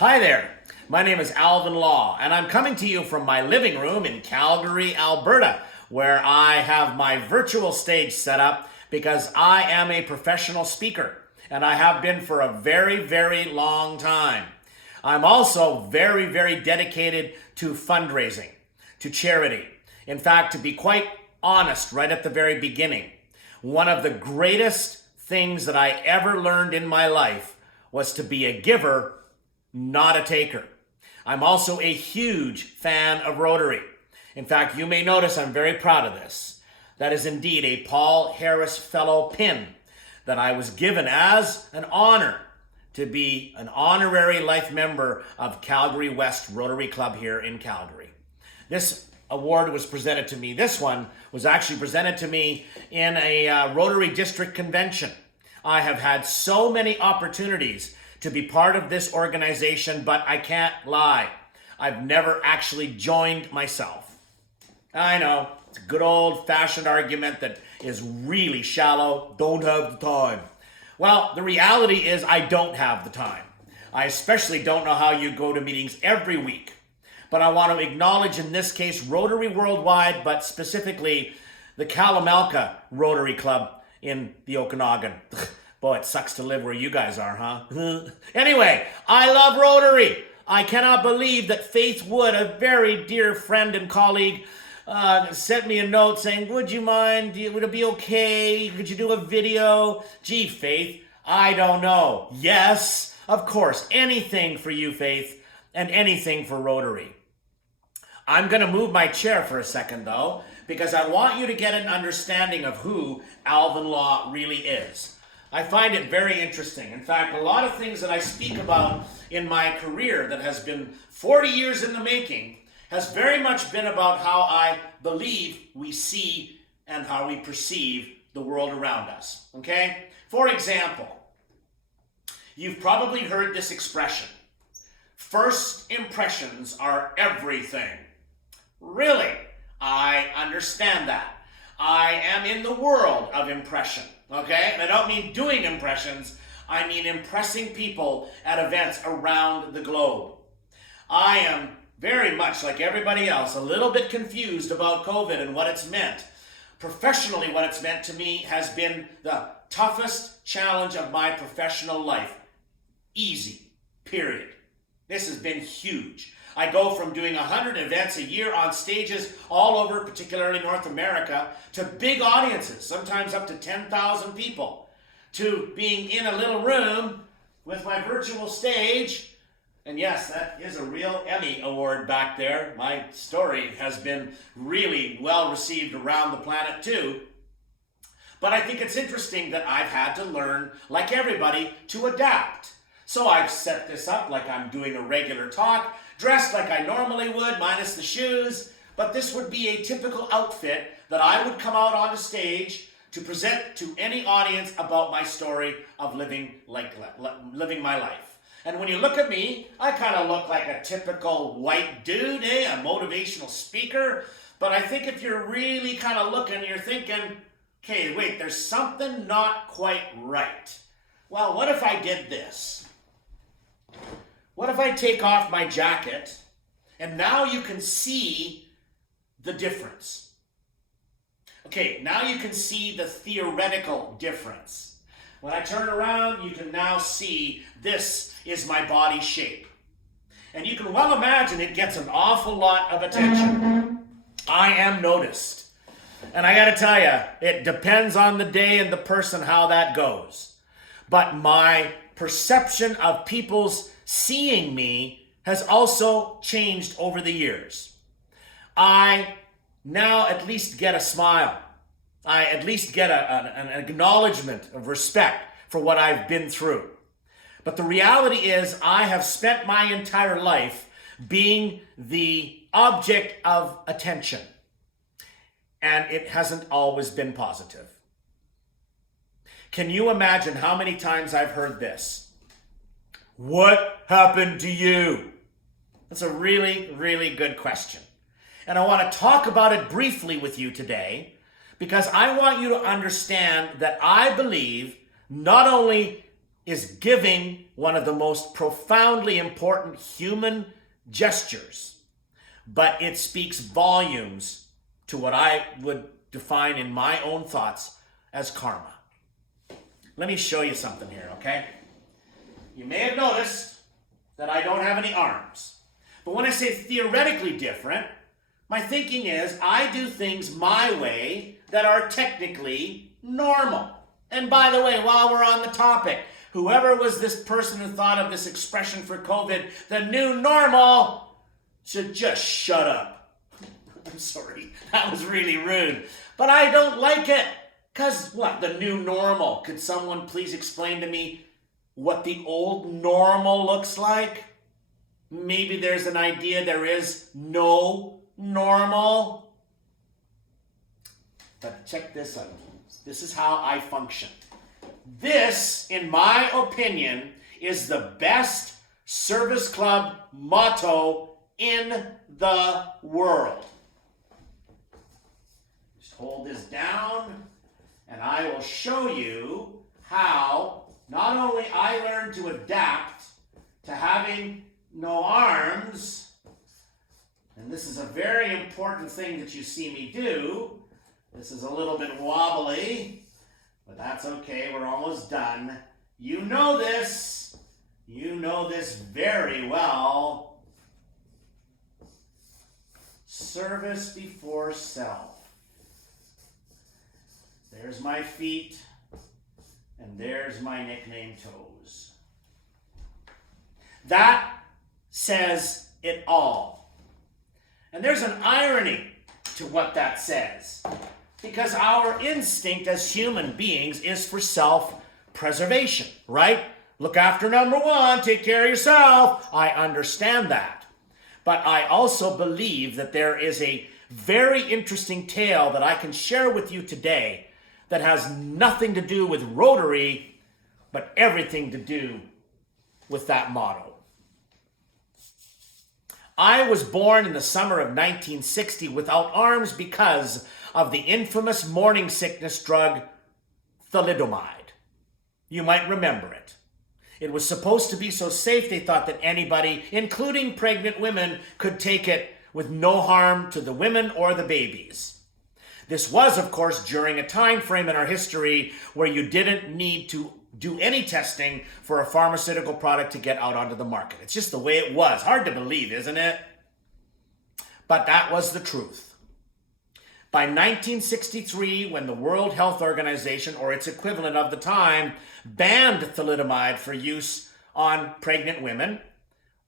Hi there, my name is Alvin and I'm coming to you from my living room in Calgary, Alberta, where I have my virtual stage set up because I am a professional speaker, and I have been for a very, very long time. I'm also very, very dedicated to fundraising, to charity. In fact, to be quite honest, right at the very beginning, one of the greatest things that I ever learned in my life was to be a giver, not a taker. I'm also a huge fan of Rotary. In fact, you may notice I'm very proud of this. That is indeed a Paul Harris Fellow pin that I was given as an honor to be an honorary life member of Calgary West Rotary Club here in Calgary. This award was presented to me. This one was actually presented to me in a Rotary District Convention. I have had so many opportunities to be part of this organization, but I can't lie, I've never actually joined myself. I know, it's a good old-fashioned argument that is really shallow, don't have the time. Well, the reality is I don't have the time. I especially don't know how you go to meetings every week. But I want to acknowledge in this case Rotary Worldwide, but specifically the Kalamalka Rotary Club in the Okanagan. Boy, it sucks to live where you guys are, huh? Anyway, I love Rotary. I cannot believe that Faith Wood, a very dear friend and colleague, sent me a note saying, would you mind, would it be okay? Could you do a video? Gee, Faith, I don't know. Yes, of course, anything for you, Faith, and anything for Rotary. I'm going to move my chair for a second, though, because I want you to get an understanding of who Alvin Law really is. I find it very interesting. In fact, a lot of things that I speak about in my career that has been 40 years in the making has very much been about how I believe we see and how we perceive the world around us. Okay? For example, you've probably heard this expression, first impressions are everything. Really? I understand that. I am in the world of impression. Okay? And I don't mean doing impressions, I mean impressing people at events around the globe. I am very much like everybody else, a little bit confused about COVID and what it's meant. Professionally, what it's meant to me has been the toughest challenge of my professional life. Easy. Period. This has been huge. I go from doing 100 events a year on stages all over, particularly North America, to big audiences, sometimes up to 10,000 people, to being in a little room with my virtual stage. And yes, that is a real Emmy award back there. My story has been really well received around the planet too. But I think it's interesting that I've had to learn, like everybody, to adapt. So I've set this up like I'm doing a regular talk, dressed like I normally would, minus the shoes, but this would be a typical outfit that I would come out on the stage to present to any audience about my story of living my life. And when you look at me, I kind of look like a typical white dude, a motivational speaker, but I think if you're really kind of looking, you're thinking, okay, wait, there's something not quite right. Well, what if I did this? What if I take off my jacket and now you can see the difference? Okay, now you can see the theoretical difference. When I turn around, you can now see this is my body shape. And you can well imagine it gets an awful lot of attention. I am noticed. And I gotta tell you, it depends on the day and the person how that goes. But my perception of people's seeing me has also changed over the years. I now at least get a smile. I at least get an acknowledgement of respect for what I've been through. But the reality is I have spent my entire life being the object of attention. And it hasn't always been positive. Can you imagine how many times I've heard this? What happened to you? That's a really, really good question. And I want to talk about it briefly with you today because I want you to understand that I believe not only is giving one of the most profoundly important human gestures, but it speaks volumes to what I would define in my own thoughts as karma. Let me show you something here, okay? You may have noticed that I don't have any arms. But when I say theoretically different, my thinking is I do things my way that are technically normal. And by the way, while we're on the topic, whoever was this person who thought of this expression for COVID, the new normal, should just shut up. I'm sorry, that was really rude. But I don't like it. Because what, the new normal? Could someone please explain to me what the old normal looks like? Maybe there's an idea there is no normal. But check this out. This is how I function. This, in my opinion, is the best service club motto in the world. Just hold this down, and I will show you how not only I learned to adapt to having no arms, and this is a very important thing that you see me do. This is a little bit wobbly, but that's okay, we're almost done. You know this. You know this very well. Service before self. There's my feet, and there's my nickname toes. That says it all. And there's an irony to what that says, because our instinct as human beings is for self-preservation, right? Look after number one, take care of yourself. I understand that. But I also believe that there is a very interesting tale that I can share with you today that has nothing to do with Rotary, but everything to do with that motto. I was born in the summer of 1960 without arms because of the infamous morning sickness drug thalidomide. You might remember it. It was supposed to be so safe they thought that anybody, including pregnant women, could take it with no harm to the women or the babies. This was, of course, during a time frame in our history where you didn't need to do any testing for a pharmaceutical product to get out onto the market. It's just the way it was. Hard to believe, isn't it? But that was the truth. By 1963, when the World Health Organization, or its equivalent of the time, banned thalidomide for use on pregnant women,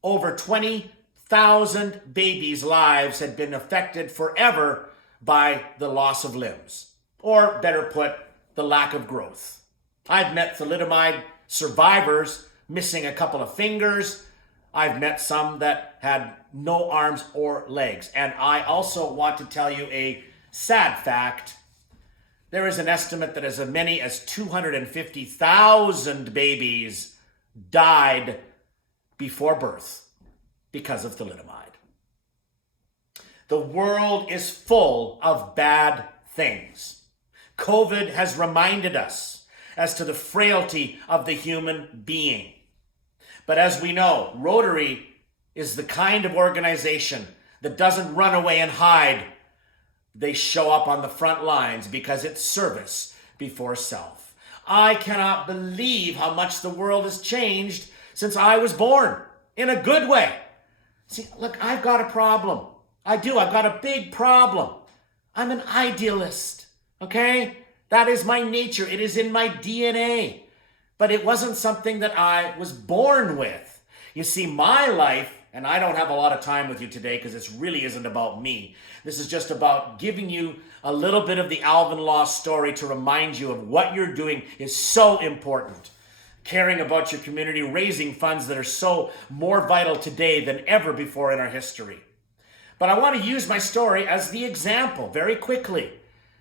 over 20,000 babies' lives had been affected forever by the loss of limbs, or better put, the lack of growth. I've met thalidomide survivors missing a couple of fingers. I've met some that had no arms or legs. And I also want to tell you a sad fact. There is an estimate that as many as 250,000 babies died before birth because of thalidomide. The world is full of bad things. COVID has reminded us as to the frailty of the human being. But as we know, Rotary is the kind of organization that doesn't run away and hide. They show up on the front lines because it's service before self. I cannot believe how much the world has changed since I was born, in a good way. See, look, I've got a problem. I do. I've got a big problem. I'm an idealist, okay? That is my nature. It is in my DNA. But it wasn't something that I was born with. You see, my life, and I don't have a lot of time with you today because this really isn't about me. This is just about giving you a little bit of the Alvin Law story to remind you of what you're doing is so important. Caring about your community, raising funds that are so more vital today than ever before in our history. But I want to use my story as the example very quickly.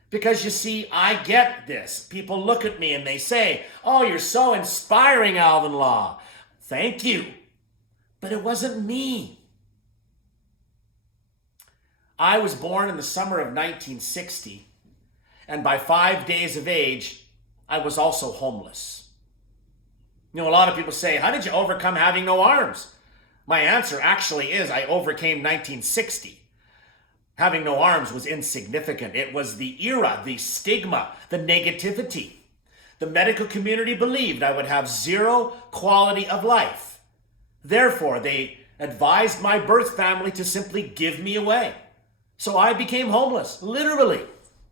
Because you see, I get this. People look at me and they say, "Oh, you're so inspiring, Alvin Law." Thank you. But it wasn't me. I was born in the summer of 1960, and by 5 days of age, I was also homeless. You know, a lot of people say, how did you overcome having no arms? My answer actually is I overcame 1960. Having no arms was insignificant. It was the era, the stigma, the negativity. The medical community believed I would have zero quality of life. Therefore, they advised my birth family to simply give me away. So I became homeless, literally.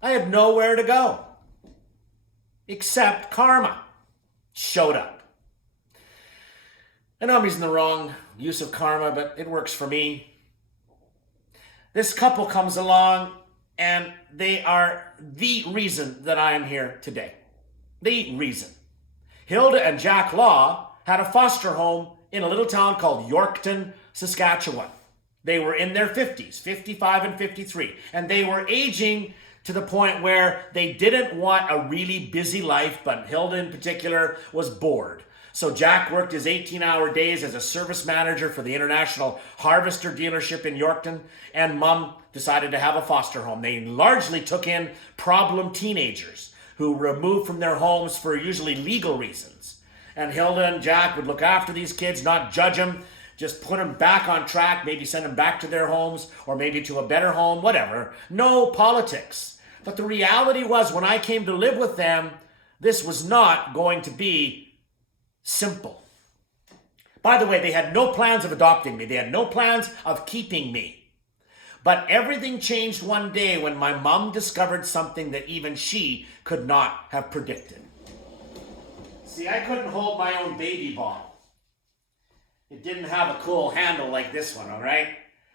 I had nowhere to go. Except karma showed up. I know I'm using the wrong use of karma, but it works for me. This couple comes along, and they are the reason that I am here today. The reason. Hilda and Jack Law had a foster home in a little town called Yorkton, Saskatchewan. They were in their 50s, 55 and 53, and they were aging to the point where they didn't want a really busy life, but Hilda in particular was bored. So Jack worked his 18-hour days as a service manager for the International Harvester dealership in Yorkton, and Mom decided to have a foster home. They largely took in problem teenagers who were removed from their homes for usually legal reasons. And Hilda and Jack would look after these kids, not judge them, just put them back on track, maybe send them back to their homes or maybe to a better home, whatever. No politics. But the reality was when I came to live with them, this was not going to be simple. By the way, they had no plans of adopting me. They had no plans of keeping me. But everything changed one day when my mom discovered something that even she could not have predicted. See, I couldn't hold my own baby bottle. It didn't have a cool handle like this one, all right?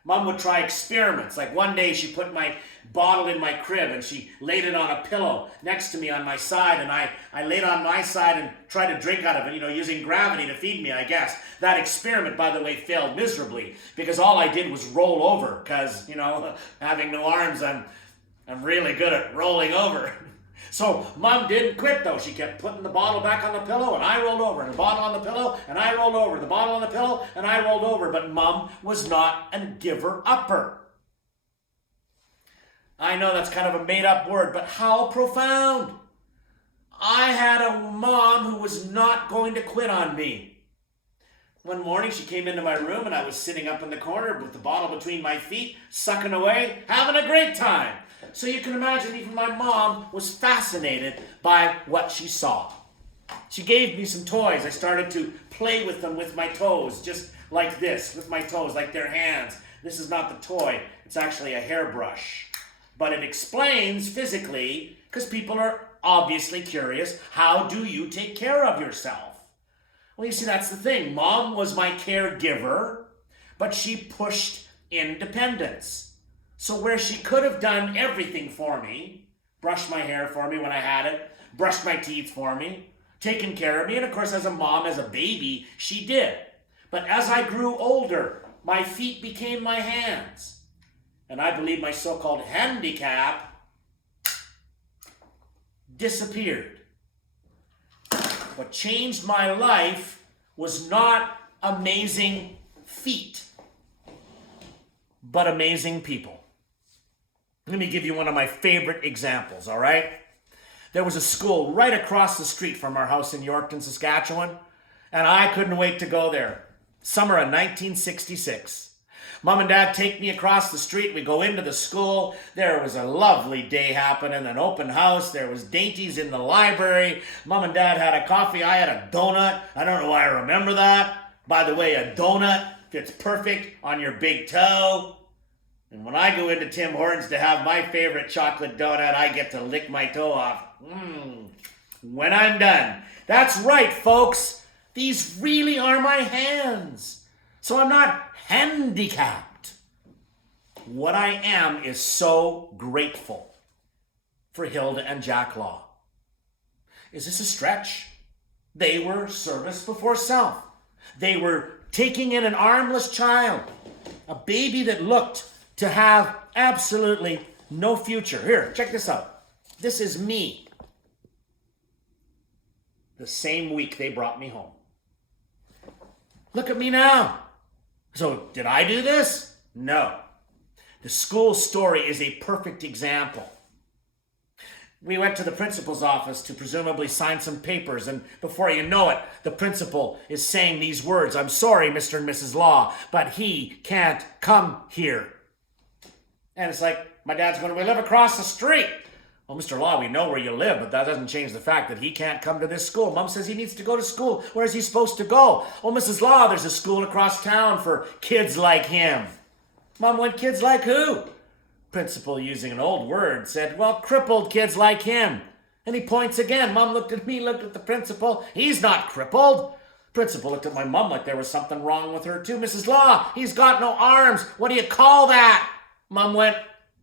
Mom would try experiments. Like one day she put my bottle in my crib and she laid it on a pillow next to me on my side, and I laid on my side and tried to drink out of it, using gravity to feed me, I guess. That experiment, by the way, failed miserably because all I did was roll over because, having no arms, I'm really good at rolling over. So Mom didn't quit though. She kept putting the bottle back on the pillow and I rolled over, and the bottle on the pillow and I rolled over, the bottle on the pillow and I rolled over. But Mom was not a giver-upper. I know that's kind of a made-up word, but how profound. I had a mom who was not going to quit on me. One morning she came into my room and I was sitting up in the corner with the bottle between my feet, sucking away, having a great time. So you can imagine even my mom was fascinated by what she saw. She gave me some toys. I started to play with them with my toes, just like this, with my toes, like their hands. This is not the toy. It's actually a hairbrush. But it explains physically, because people are obviously curious, how do you take care of yourself? Well, you see, that's the thing. Mom was my caregiver, but she pushed independence. So where she could have done everything for me, brushed my hair for me when I had it, brushed my teeth for me, taken care of me, and of course as a mom, as a baby, she did. But as I grew older, my feet became my hands. And I believe my so-called handicap disappeared. What changed my life was not amazing feet, but amazing people. Let me give you one of my favorite examples, all right? There was a school right across the street from our house in Yorkton, Saskatchewan, and I couldn't wait to go there. Summer of 1966. Mom and Dad take me across the street. We go into the school. There was a lovely day happening, an open house. There was dainties in the library. Mom and Dad had a coffee. I had a donut. I don't know why I remember that. By the way, a donut fits perfect on your big toe. And when I go into Tim Hortons to have my favorite chocolate donut, I get to lick my toe off. When I'm done. That's right, folks. These really are my hands. So I'm not handicapped. What I am is so grateful for Hilda and Jack Law. Is this a stretch? They were service before self. They were taking in an armless child, a baby that looked to have absolutely no future. Here, check this out. This is me. The same week they brought me home. Look at me now. So, did I do this? No. The school story is a perfect example. We went to the principal's office to presumably sign some papers, and before you know it, the principal is saying these words, "I'm sorry, Mr. and Mrs. Law, but he can't come here." And it's like, my dad's going, "We live across the street." "Well, Mr. Law, we know where you live, but that doesn't change the fact that he can't come to this school. Mom says he needs to go to school. Where's he supposed to go?" "Oh, Mrs. Law, there's a school across town for kids like him." Mom went, "Kids like who?" Principal, using an old word, said, "Well, crippled kids like him." And he points again. Mom looked at me, looked at the principal. "He's not crippled." Principal looked at my mom like there was something wrong with her too. "Mrs. Law, he's got no arms. What do you call that?" Mom went,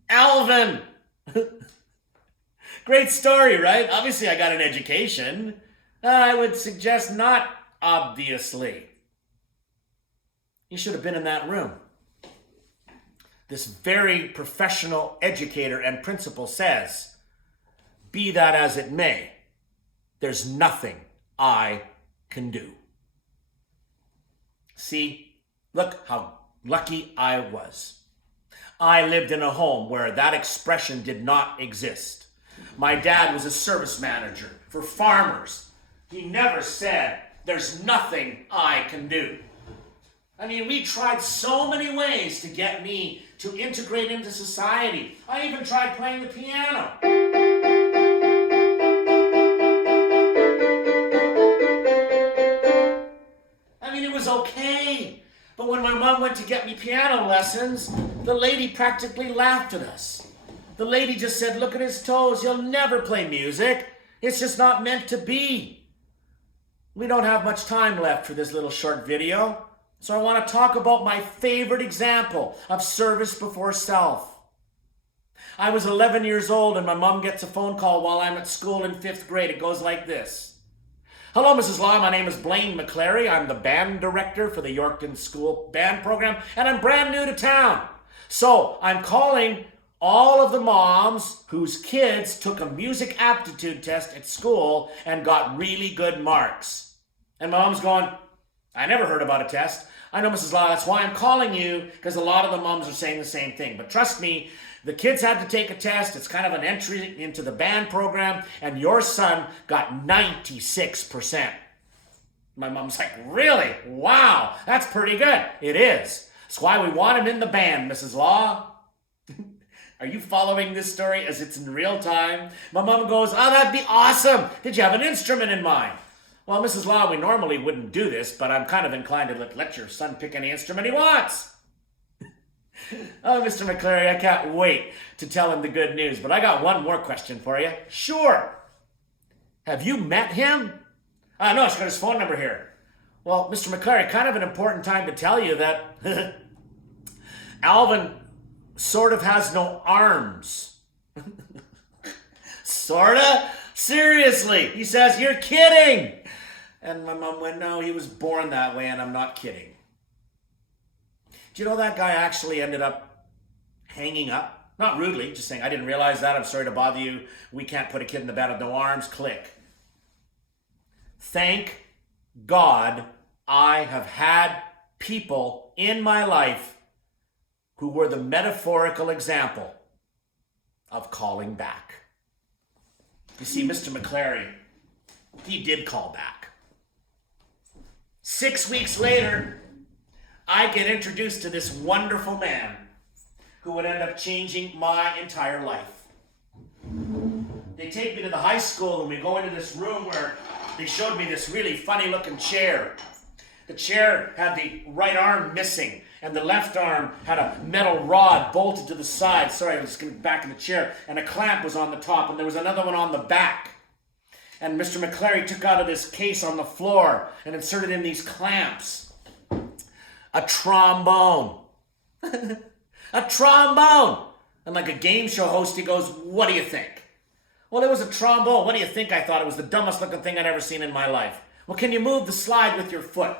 "Alvin." Great story, right? Obviously, I got an education. I would suggest not obviously. You should have been in that room. This very professional educator and principal says, "Be that as it may, there's nothing I can do." See, look how lucky I was. I lived in a home where that expression did not exist. My dad was a service manager for farmers. He never said, "There's nothing I can do." I mean, we tried so many ways to get me to integrate into society. I even tried playing the piano. I mean, it was okay. But when my mom went to get me piano lessons, the lady practically laughed at us. The lady just said, "Look at his toes. He'll never play music. It's just not meant to be." We don't have much time left for this little short video. So I want to talk about my favorite example of service before self. I was 11 years old and my mom gets a phone call while I'm at school in 5th grade. It goes like this. "Hello, Mrs. Law. My name is Blaine McClary. I'm the band director for the Yorkton School Band Program, and I'm brand new to town. So I'm calling all of the moms whose kids took a music aptitude test at school and got really good marks." And my mom's going, "I never heard about a test." "I know, Mrs. Law, that's why I'm calling you, because a lot of the moms are saying the same thing. But trust me, the kids had to take a test. It's kind of an entry into the band program, and your son got 96%. My mom's like, "Really? Wow, that's pretty good." "It is. That's why we want him in the band, Mrs. Law." Are you following this story as it's in real time? My mom goes, "Oh, that'd be awesome. Did you have an instrument in mind?" "Well, Mrs. Law, we normally wouldn't do this, but I'm kind of inclined to let your son pick any instrument he wants." Oh, Mr. McClary, I can't wait to tell him the good news, but I got one more question for you. "Sure. Have you met him?" "No, it's got his phone number here." "Well, Mr. McClary, kind of an important time to tell you that Alvin sort of has no arms." "Sorta? Seriously?" He says, "You're kidding." And my mom went, "No, he was born that way and I'm not kidding." Do you know that guy actually ended up hanging up? Not rudely, just saying, "I didn't realize that. I'm sorry to bother you. We can't put a kid in the band with no arms." Click. Thank God I have had people in my life who were the metaphorical example of calling back. You see, Mr. McClary, he did call back. 6 weeks later, I get introduced to this wonderful man who would end up changing my entire life. They take me to the high school and we go into this room where they showed me this really funny looking chair. The chair had the right arm missing and the left arm had a metal rod bolted to the side. Sorry, I was getting back in the chair. And a clamp was on the top and there was another one on the back. And Mr. McClary took out of this case on the floor and inserted in these clamps a trombone. A trombone! And like a game show host, he goes, "What do you think?" "Well, it was a trombone. What do you think I thought? It was the dumbest looking thing I'd ever seen in my life." "Well, can you move the slide with your foot?"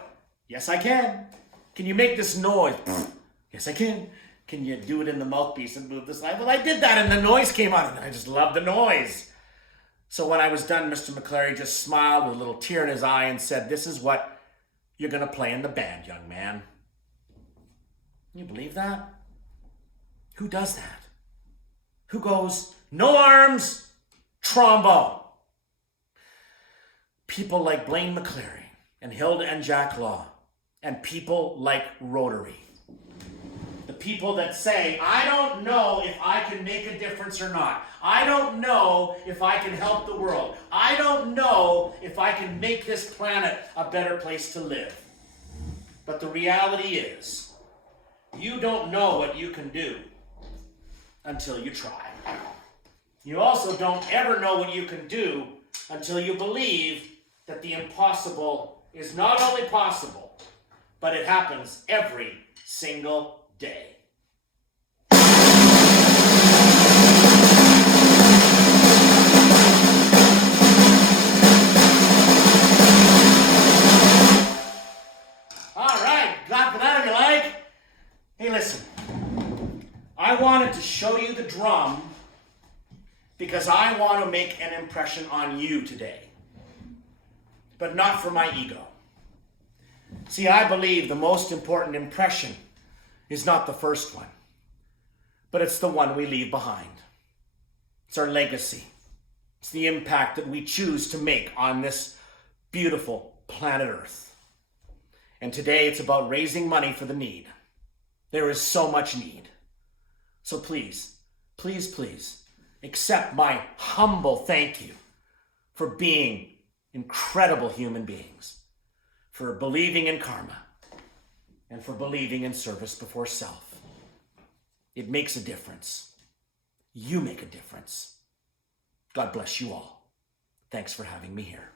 "Yes, I can." "Can you make this noise?" "Yes, I can." "Can you do it in the mouthpiece and move the slide?" "Well, I did that and the noise came out and I just loved the noise." So when I was done, Mr. McClary just smiled with a little tear in his eye and said, "This is what you're going to play in the band, young man." Can you believe that? Who does that? Who goes, "No arms, trombone. People like Blaine McCleary and Hilda and Jack Law, and people like Rotary. The people that say, I don't know if I can make a difference or not. I don't know if I can help the world. I don't know if I can make this planet a better place to live. But the reality is, you don't know what you can do until you try. You also don't ever know what you can do until you believe that the impossible is not only possible, but it happens every single day. All right, clap for that if you like. Hey, listen. I wanted to show you the drum because I want to make an impression on you today, but not for my ego. See, I believe the most important impression is not the first one, but it's the one we leave behind. It's our legacy. It's the impact that we choose to make on this beautiful planet Earth. And today it's about raising money for the need. There is so much need. So please, please, please accept my humble thank you for being incredible human beings, for believing in karma, and for believing in service before self. It makes a difference. You make a difference. God bless you all. Thanks for having me here.